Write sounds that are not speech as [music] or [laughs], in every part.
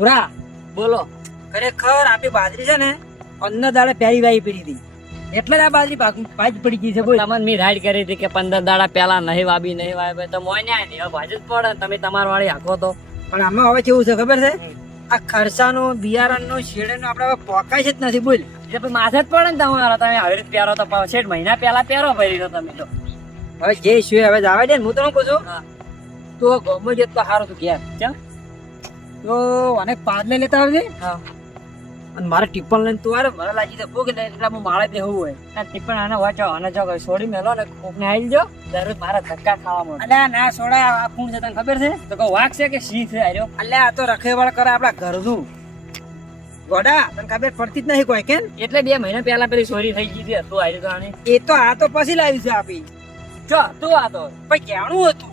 પૂરા બોલો. ખરેખર આપી બાજરી છે ને પંદર દાડે પહેરી વાઈ પડી હતી. એટલે જ આ બાજરી પાક પડી ગઈ છે બોલ. તમને મી રાઈડ કરી હતી કે પંદર દાડા પહેલા નહીં વાબી નહીં વાવે તો મોય ને આય હવે ભાજ જ પડે તમે તમારા વાળી આખો તો. પણ આમાં હવે કેવું છે ખબર છે? આ ખર્ચાનો બિયારણનો શેડનો આપણે હવે પોકાય છે જ નથી બોલ. એટલે પછી માથે જ પડે ને તમારા. તમે હવે પહેરો તો પાછો મહિના પહેલા પહેરો ભરી દો તમે તો. હવે જે શું હવે જવા દે ને હું તો કહું છું. તો ગમે છે તો સારું તું ઘેર. ચમ? તો અને પાદલે લેતા આવજે. હા. અને મારે ટિપ્પણ લઈને તું આરે મને લાગી તો કે એટલે એટલે હું માળે બેહવું હોય. ના ટિપ્પણ આને વાંચો અને જો છોડી મેલો ને કોકને આવી જો દરરોજ મારા ધક્કા ખાવા મળે. અલ્યા ના સોડા આ કોણ છે તને ખબર છે? તો કહું વાઘ છે કે સિંહ છે? આર્યો અલ્યા આ તો રખેવાળ કરે આપણા ઘરનું. ગોડા તને ખબર પડતી જ નહીં કોઈ કેમ? એટલે બે મહિના પહેલા પેલી ચોરી થઈ ગઈ હતી તું આવ્યું તો આની એ તો આ તો પછી લાવી છે આપી. જો તું આ તો. પછી કેણું હતું?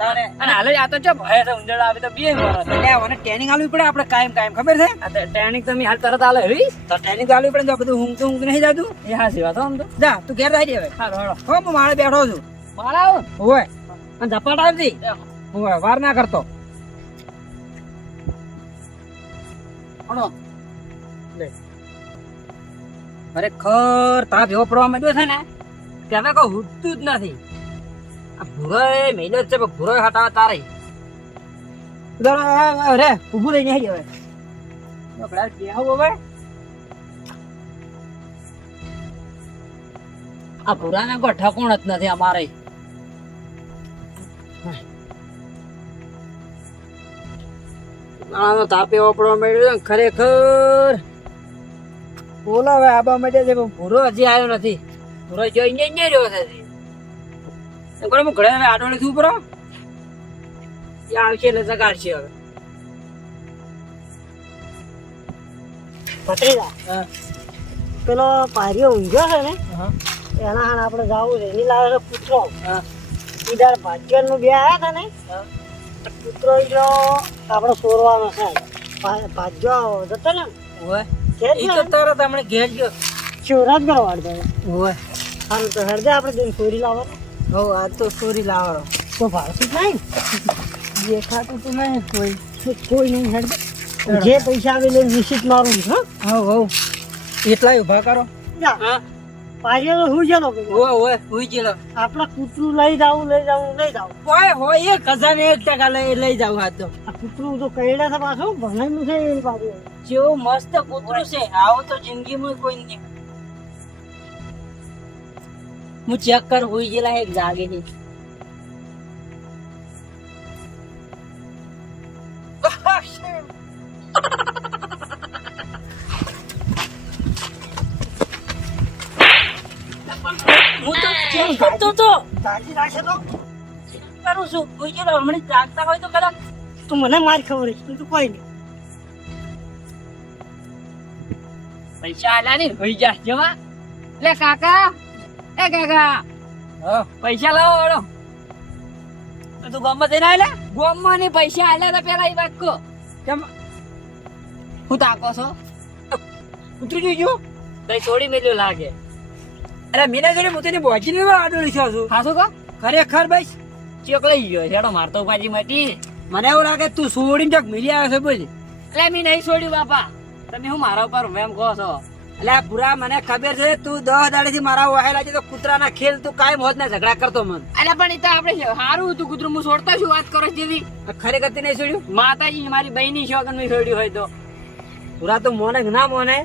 તારે. અને હાલે આ તો ચો ભય છે આવે તો બે મારો મને ટ્રેનિંગ આલવી પડે આપણે કાયમ કાયમ. ખબર છે? આ તો ટ્રેનિંગ તમે હાલ તરત આલે એવી તો ટ્રેનિંગ આલવી પડે તો બધું ઊંઘ નહીં જાતું? એ હો આમ તો. જા તું ઘેર રહી હવે હો હું માળે બેઠો છું. મારા આવો. હોય. અને ઝપાટ આવતી? હોય વાર ના કરતો. હણો. ખરેખર તાપ એવો પડવા માંડ્યો છે ને કે હવે કોઈ ઉઠતું જ નથી. ભૂરો એ મહિનો છે પણ ભૂરો હટાવે તારે. જરા રે ઊભું રહીને હેડી હવે. આપણે બેહવું હવે? આ ભૂરાને કોઈ ઠકોણ જ નથી અમારે. આનો તાપે એવો પડવા છે ને ખરેખર. બોલો હવે આબા માંડ્યા છે પણ ભૂરો હજી આવ્યો નથી. ભૂરો જોઈ ને ને રહ્યો છે હજી. ઘરે આડોળે છું ઉપરો એ આવશે એટલે જગાડશે હવે. ભત્રીજા પેલો પારીઓ ઊંઘ્યો છે ને. એના હાણ આપણે જાવું છે. એની લાવે છે કૂતરો હા. ઈદાર ભાગ્યનનું બે આયા હતા ને કૂતરો ઈલો આપણે સોરવાનો છે. ભાગ્યો જતો ને. ઓય. કે તો તરત હમણાં ઘેર ગયો. શિવરાજ કરવા વાળતો હોય હાલ તો હરદે આપણે દિન ચોરી લાવો. હો આ તો ચોરી લાવવાનો તો ભાવતું નહીં દેખાતું તો નહીં કોઈ. કોઈ નહીં હેડ. જે પૈસા આવે લઈને નિશ્ચિત મારું હા. હા હા. એટલા ઊભા કરો. જા. હા. હું જેલો હોય હોય હું જેલો આપણે કૂતરું લઈ જાવું લઈ જાવું લઈ જાવું હોય હોય એક હજાર એક ટકા લઈ લઈ જાવ હાથ તો. આ કૂતરું તો કહેડા છે પાછું ભણેલું છે એ પાછું. જેવું મસ્ત કૂતરું છે આવો તો જિંદગીમાં કોઈ નહીં. હું ચેક કર હોઈ ગયેલા એક જાગે છે. હું તો તો તો. કરું છું. હુઈ ગયેલો હમણાં જાગતા હોય તો કદાચ તું મને માર ખબર છે તું કોઈ નહીં. પૈસા આલ્યા ને હોઈ જા જવા. લે કાકા. એ કાકા પૈસા લાવો વાળો. તો ગામમાં જઈને આવેલા ગોમમાં ની પૈસા આલ્યા તો પેલા એ વાત કો કેમ? હું તાકો છો? ઉતરી ગયું કઈ છોડી મેલ્યું લાગે. અરે મીના જોડે હું તેની બોચી લેવા આડોળી છું છું. ખાસું કો ખરેખર ભાઈ ચેક લઈ ગયો હેડો મારતો બાજી મટી. મને એવું લાગે તું છોડીને ચોક મિલી આવ્યો છે બોલી. એટલે મેં નહીં છોડ્યું બાપા. તમે હું મારા ઉપર વેમ કહો છો? એટલે પૂરા મને ખબર છે તું દસ દાડે થી મારા વહેલા છે તો કૂતરાના ખેલ તું કાયમ હોત ને ઝઘડા કરતો મન. એટલે પણ એ તો આપણે સારું હતું કૂતરું. હું છોડતા છું વાત કરો જેવી. ખરેખર તે નહીં છોડ્યું? માતાજી મારી બહેની શોખન મેં છોડ્યું હોય તો. પૂરા તો મોને ના મોને?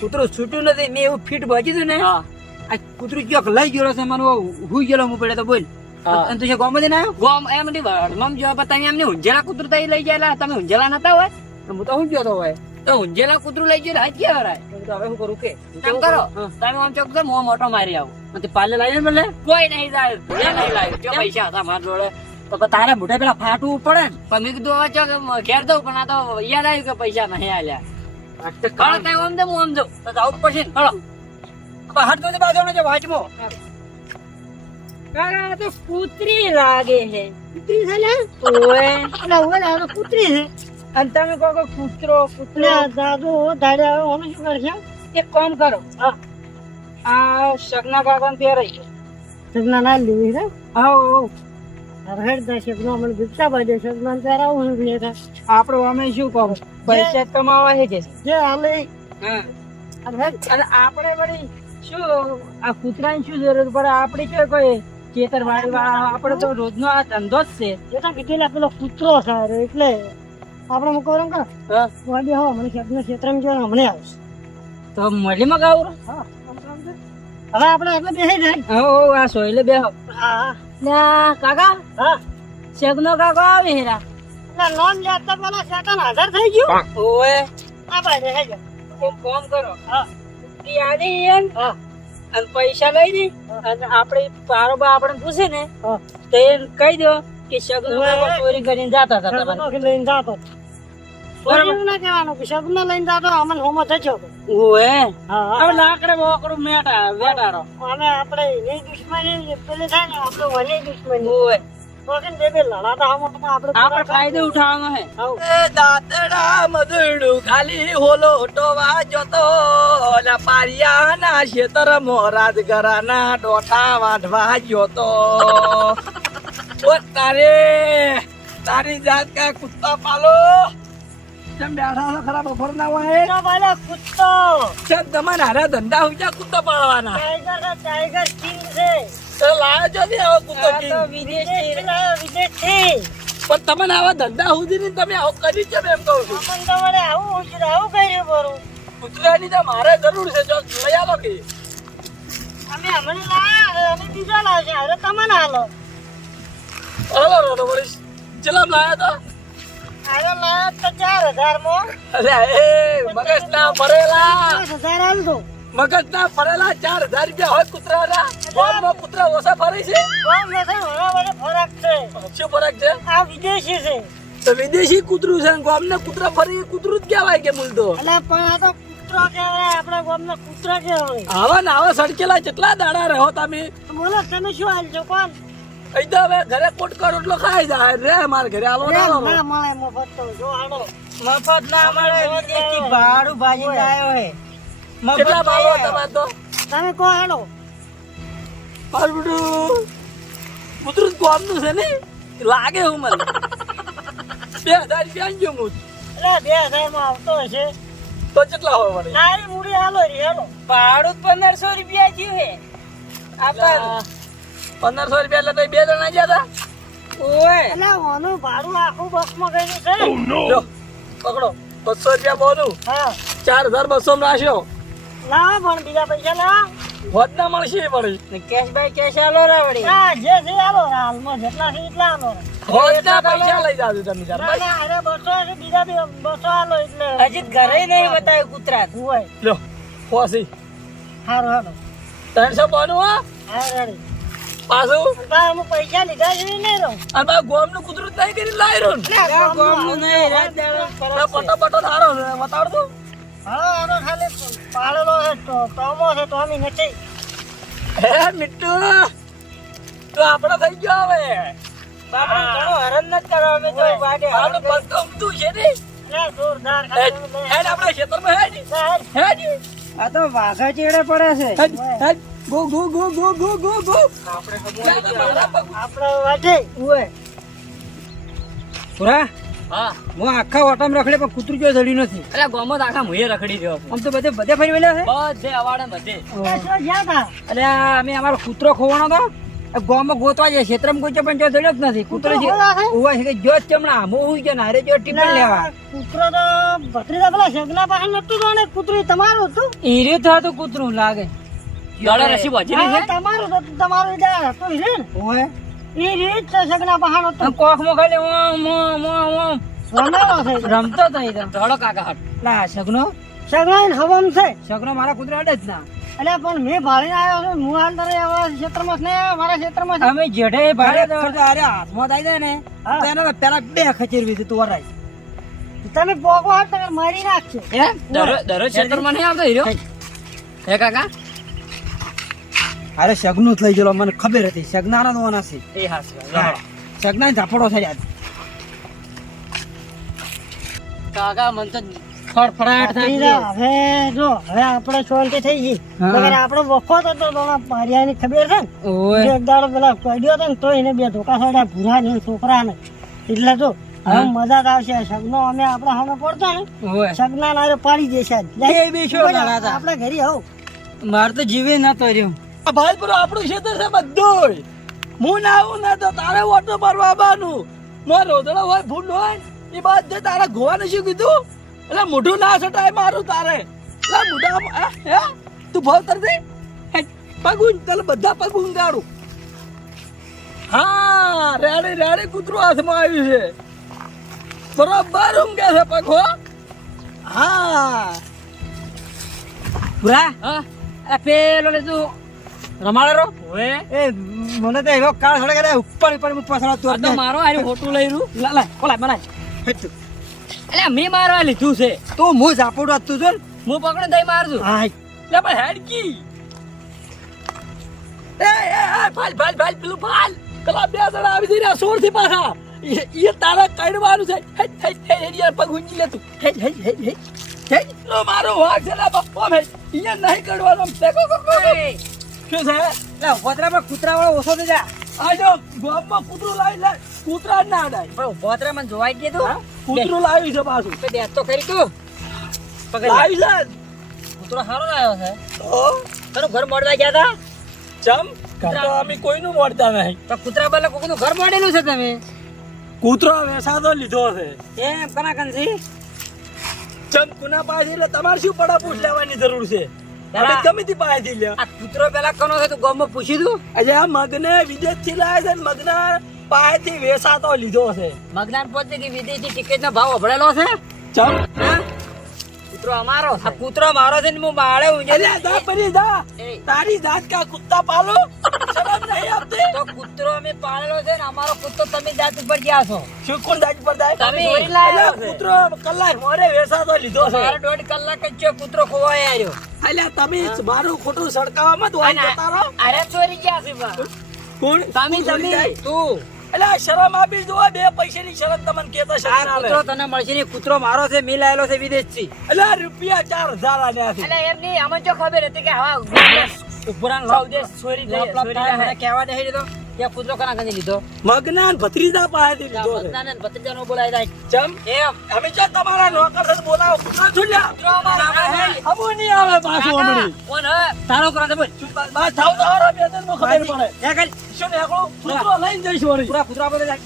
કૂતરું છૂટ્યું નથી મેં એવું ફીટ ભજી દઉં ને? આ કૂતરું ક્યાંક લઈ ગયો છે મને હું ગયેલો હું પડે તો બોલ. અને તું છે નથી ના ગોમ એમ નથી મમ જો તમે એમને ઊંઝેલા કૂતરું તઈ લઈ ગયેલા તમે ઊંઝેલા નતા હોય? હું તો હું ગયો તો હોય. તો ઊંઝેલા કૂતરું લઈ ગયો હજ ક્યાં રાય તો હવે હું કરું કે? કામ કરો. તમે આમ ચોક તો મોં મોટો મારી આવું. અને તે પાલે લાવીને મળે કોઈ નહીં જાય. એ નહીં લાવ્યું જો પૈસા હતા મારા જોડે. તો તારે મોઢે પેલા ફાટવું પડે ને. પણ મેં કીધું હવે ચોક ઘેર દઉં. પણ આ તો યાદ આવ્યું કે પૈસા નહીં આલ્યા. આમ હું આમ દઉં. તો જવું પડશે ને બહાર તો બાજુ વાંચમો. કાકા તો કૂતરી લાગે છે. કૂતરી છે ને ઓય એટલે હવે આ કૂતરી છે. અને તમે કહો કે કૂતરો કૂતરો. દાદુ ધાડે આવે અમે શું કરશે? એક કામ કરો. હા. આ સગના કાકા ને પહેરાઈ સગના ના લેવી છે? હા હરહેડ દે સગનો મને ભિક્ષા બાજે સગના ત્યારે આવું છું ને. આપણો અમે શું કહો? પૈસા કમાવા છે કે? જે આલે હા. અને આપણે વળી શું આ કૂતરાની શું જરૂર પડે? આપણે કે કોઈ ખેતર વાળી આપણે તો રોજનો આ ધંધો જ છે. એ તો કીધેલા પેલો કૂતરો સારો એટલે. આપણે મુકવરમ કર. હા. હું બે હો મને શગનો ખેતરમ જો હમણે આવશે. તો મળી મગાવું હા હવે આપણે એટલે બેહી જાય. હા આ સોયલે બેહો. હા ના કાકા? હા. શેગનો કાકો આવે હેરા? ના લોન લેતા પેલા સેકન્ડ હાજર થઈ ગયું. ઓએ આપણે બેસી જાય. એક કોમ કરો. હા. આલી એમ હા. અને પૈસા લઈ દી અને આપણે પારોબા આપણે પૂછે ને હા. તો એ કહી દો કે શગનો કાકો ચોરી કરીને જતા હતા તમારે. શગનો કે લઈને જાતો. ફાયદો ઉઠાવવાનો હે. દાતડા મધુડું ખાલી હોલો ટોવા જતો ના પારિયાના ખેતર મોરાજ ગરાના ડોટા વાઢવા જતો. ઓ તારે તારી જાત કા કુત્તા પાલો? તેમ બેઠા છો ખરા બપોર ના હોય. તો ભલે કુત્તો તેમ તમારે હારા ધંધા હું ક્યાં કુત્તા પાડવાના? ટાઈગર છે ટાઈગર કિંગ છે. તો લાયો છો ને આવો કુત્તો તો king? વિદેશી લાયો વિદેશથી પણ તમને આવા ધંધા સુધી ને તમે આવું કરી છે એમ કહું છું. અમન તમારે આવું ઉછળ આવું કર્યું બરું કૂતરાની તો મારે જરૂર છે જો લઈ આવો કે. અમે હમણાં લાયા અમે બીજા લાવશે. હવે તમને હાલો રોડો વળી ચલામ લાયા હવે લાયા તો ચાર હજારમાં અરે એ મગજ ના ફરેલા. પાંચ હજાર હાલતો મગજ ના ફરેલા ચાર હજાર રૂપિયા હોય કૂતરાના. ગામમાં કૂતરા ઓછા ફરે છે? ફરક છે. શું ફરક છે? આ વિદેશી છે. તો વિદેશી કૂતરું છે ગામને કૂતરા ફરી કૂતરું જ કહેવાય કે મૂલ તો પણ આ તો કૂતરો કહેવાય આપણા ગામના કૂતરા કહેવાય. આવા ને આવા સડકેલા કેટલા દાડા રહો તમે? બોલો તમે શું હાલશો કોણ? તો હવે ઘરે કોટકા રોટલો ખાઈ જાય. રે મારે ઘરે આલો ના આલો. ના મળે મફત તો જો આલો મફત ના મળે એકી ભાડું ભાજી લાયો હે. કેટલા ભાવો તમારે તો? તમે કહો હાલો મારું બેટું કૂતરું ગામનું છે ને? લાગે હું મને. બે હજાર રૂપિયા આંજો હું એટલે બે હજારમાં આવતો હશે. તો કેટલા હોય વળી? તારી મૂડી હાલો રે હાલો. ભાડું પંદરસો રૂપિયા થયું હે. આપણા પંદરસો રૂપિયા એટલે તો બે જણા ગયા ઓએ એટલે ઓનું ભાડું આખું બસમાં ગયેલું છે. હતા લો પકડો. બસો રૂપિયા બોલું. હા. ચાર હજાર બસો માં ના પણ બીજા પૈસા ના હોદ ના મળશે વળી કેશ બાય કેશ આલો રે વળી હા જે છે હાલો. હાલમાં જેટલા છે એટલા હાલો. હોદ પૈસા લઈ જાજો તમે ના અરે બસો છે બીજા બી બસો હાલો એટલે. હજી ઘરે નહીં બતાવ્યું કૂતરા હોય લો ફોસી સારું હાલો ત્રણસો બોનું હા. હા રેડી. પાછું? બા અમુક પૈસા લીધા છે બા ગોમનું કૂતરું નહીં કરી લાઈ રહ્યું ને. આ નહીં રાત દાડો પટો પટો ધારો છે બતાડ દો હા આનો ખાલી પાડેલો છે તો ટોમો છે ટોમી નથી. હે મિટ્ટુ તો આપણે થઈ ગયો હવે. બાપા ઘણો હરણ ન કરો અમે તો વાડે આપણે પગ તો છે ને. જોરદાર હેડ ખાલી આપણા ખેતરમાં હેડ. હેડ. હેડ. આ તો વાઘા ચેડે પડે છે. Head. Go go go go go go go. પુરા હા. હું આખા ઓટમ રખડે પણ કૂતરું જો ચડ્યું નથી? અરે ગોમો તો આખા મુએ રખડી રહ્યો આમ તો બધે બધે ફરી વળ્યા છે? બધે અવાડે બધે. એ શું જ્યાં તા અરે અમે અમારો કૂતરો ખોવાનો તો આ ગોતવા જાય ક્ષેત્રમાં કોઈ પણ જો ચડ્યો જ નથી. કૂતરો જે? ઉવા છે કે જો ચમણા નારે જો ટીપણ લેવા. કૂતરો તો ભત્રીજા પેલા શગના પાસે નતું તો ને કૂતરું તમારું હતું? ઈરે થતું કૂતરું લાગે. દોડા રસી બોજી હા, તમારું તો તમારું ઈડા તો ઈ ઓય. ઈ રીત છે સગના બહાનો તો. કોખ મો ખાલી ઓમ ઓમ ઓમ ઓમ. છે. રમતો તો ઈ દોડો કાકા હટ લા સગનો? શગના ઈને હવમ છે. સગનો મારા કૂતરા અડે જ ના. એટલે પણ મેં ભાળીને આવ્યો છું. હું હાલ તારે આવા ક્ષેત્રમાં છે ને મારા ક્ષેત્રમાં છે. અમે જેઠે ભાડે તો અરે હાથમાં થાય જાય ને. તો એને પેલા બે ખચેરવી છે તું વરાય તમે પોકો હાથ તમે મારી નાખશે હે? દરરોજ ખેતરમાં નહીં આવતો હીરો? હે કાકા? અરે સગનું જ લઈ ગયેલો મને ખબર હતી. સગનાના દોવાના છે એ હાસ શગના ઝાપડો થઈ જાય કાકા મન તો ફડફડાટ થઈ હવે જો હવે આપણે શાંતિ થઈ ગઈ. મગર આપણે વખો તો તો પેલા પારિયાની ખબર છે ને? ઓય. એક દાડો પેલા પડ્યો ને તો એને બે ધોકા સાડા ભૂરા ને છોકરા ને એટલે જો હવે મજા આવશે. સગનો અમે આપણા સામે પડતો ને સગના નારે પાડી દેશે? આપણે ઘરે આવું. મારે તો જીવે નતો રહ્યો. આ ભાઈ પૂરો આપણું ક્ષેત્ર છે બધું હું ના આવું ને તો તારે ઓટો મારવા આવવાનું. મારો રોદડો હોય ભૂલ હોય એ બધે તારે ગોવાને શું કીધું? એટલે મોઢું ના સટાય મારું તારે. એટલે મોઢા હે તું ભાવ તર દે હે, પગું તને બધા પગું ગાડું હા રેડી રેડી કૂતરું હાથમાં આવ્યું છે. બરોબર ઊંઘે છે પગ. હો. બુરા હા. પેલો લે તું રમાડેરો ઓય એ મને તો એવો કાળ થોડે કે ઉપર ઉપર મુ પસરો આ તો મારો આર્યું ફોટો લઈ રૂ લા લા કોલા મનાય અલે મેં મારવા લીધું છે. તો મુ ઝાપડું હતું જો મુ પકડે દઈ મારજો. હા લે પણ હેડકી. એ એ એ ભાલ ભાલ ભાલ પેલું ભાલ. કલા બે જણા આવી જઈને સોરથી પાછા. એ તારા કડવાનું છે. હે હે હે યાર પગ લે તું. હે હે હે હે મારો વાઘ છે લા બપ્પા મે અહીંયા નહીં કડવાનો આમ દેખો કો કો કો. શું છે? એટલે પર કૂતરા વાળો ઓછો થઈ જા. આ જો ગામમાં કૂતરું લાવી લે કૂતરા ના અડાય પણ મને જોવાઈ ગયું તું. કૂતરું લાવી છે પાછું. બે દેખ તો કરી તું. પકડ લાવી લે. કૂતરો સારો લાવ્યો છે. તો? તારું ઘર મોડવા ગયા હતા ચમ? કૂતરા અમે કોઈનું મળતા નહીં. તો કૂતરા બદલે કોકનું ઘર મોડેલું છે તમે? કૂતરો વેસાદો લીધો છે. એમ કના કંસી ચમ કુના પાસે એટલે તમારે શું પડા પૂછ લેવાની જરૂર છે? જરા. ગમે તે પાસેથી લ્યો. આ કૂતરો પેલા કનો છે તું ગામમાં પૂછી આ મગને લાવે છે મગના પાસેથી વેસાતો લીધો છે. મગના પહોંચે કે વિદેશી ટિકિટ નો ભાવ અભળેલો છે? ચમ. કૂતરો અમારો આ કૂતરો મારો છે ને હું બાળે ઊંઘે જા પરી જા તારી જાત કા કુત્તા પાલો? [laughs] નહીં આપતી. તો કૂતરો અમે પાળેલો છે ને અમારો કૂતરો તમે જાત ઉપર ગયા છો. શું કોણ જાત પર જાય? તમે એટલે કૂતરો કલાક મોરે વેસાતો લીધો છે. મારે દોઢ કલાક જ થયો કૂતરો ખોવાય આવ્યો. એટલે તમે મારું ખોટું સડકાવામાં જ વાઈ જતા રહો. અરે ચોરી ગયા છે કોણ? તમે તમે તું. એટલે આ શરમ આપી જો બે પૈસાની શરમ તમને કેતા શરમ આવે. કૂતરો તને મળશે ને કૂતરો મારો છે મિલ આવેલો છે વિદેશથી. એટલે રૂપિયા ચાર હજાર આલ્યા છે. એટલે એમ નહીં અમે જો ખબર હતી કે હા ઉપરાંત સૌદેશ ચોરી જઈએ, ચોરી જાય. મને કહેવા દે લીધો. કે કૂતરો કના કને લીધો? મગનાન ભત્રીજા પાસેથી લીધો છે. બધાને ને ભત્રીજાનો જાય. ચમ? એમ. અમે જો તમારા નોકર છે બોલાવો કૂતરો છોડ્યા કૂતરો અમારો છે. હમુ નહીં આવે પાછું હમણી. કોણ હે? તારો કરા દે બસ થાવ તો હારો બે દિનમાં ખબર પડે. એ કરી. શું ને એકલો? કૂતરો લઈને જઈશ વળી. પૂરા કૂતરા બોલે જાય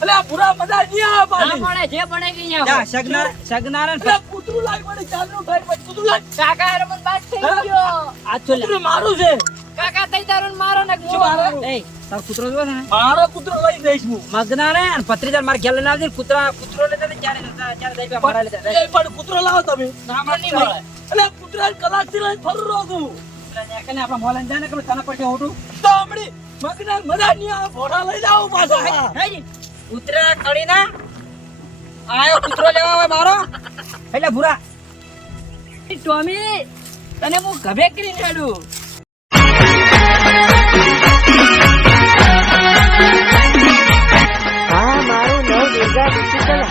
એટલે આ પૂરા મજા નહીં આવે પાછી પડે જે પડે કે અહીંયા જા. સગનાર સગનાર એટલે કૂતરું લાવી પડી ચાલનું થાય પછી કૂતરું લાવી કાકા હારે મને થઈ ગયો. આ તો લે. મારું છે. કાકા તઈ તારું મારો ને શું મારે? એ તારો કૂતરો જોવે ને. મારો કૂતરો લઈ જઈશ હું. મગના ને અને ભત્રીજા મારે ઘેર લઈને આવજે કૂતરા કૂતરો લેતા ને ચારે ચારે દઈ રૂપિયા ભાડા લેતા એ પણ કૂતરો લાવો તમે. આપણે નહીં મળે. એટલે કૂતરા કલાકથી લઈને ફરું રહું છું પેલા નેકને આપણા જાય ને કે તને પડશે હોટું. તો હમણી મગના મજા નહીં આવે લઈ જાવ પાછા. ઉતરા કળી ના આયો કૂતરો લેવા હોય મારો? એટલે ભૂરા. ટોમી તને હું ગભે કરી નાડું હા મારું નવ દુર્ગા ડિજિટલ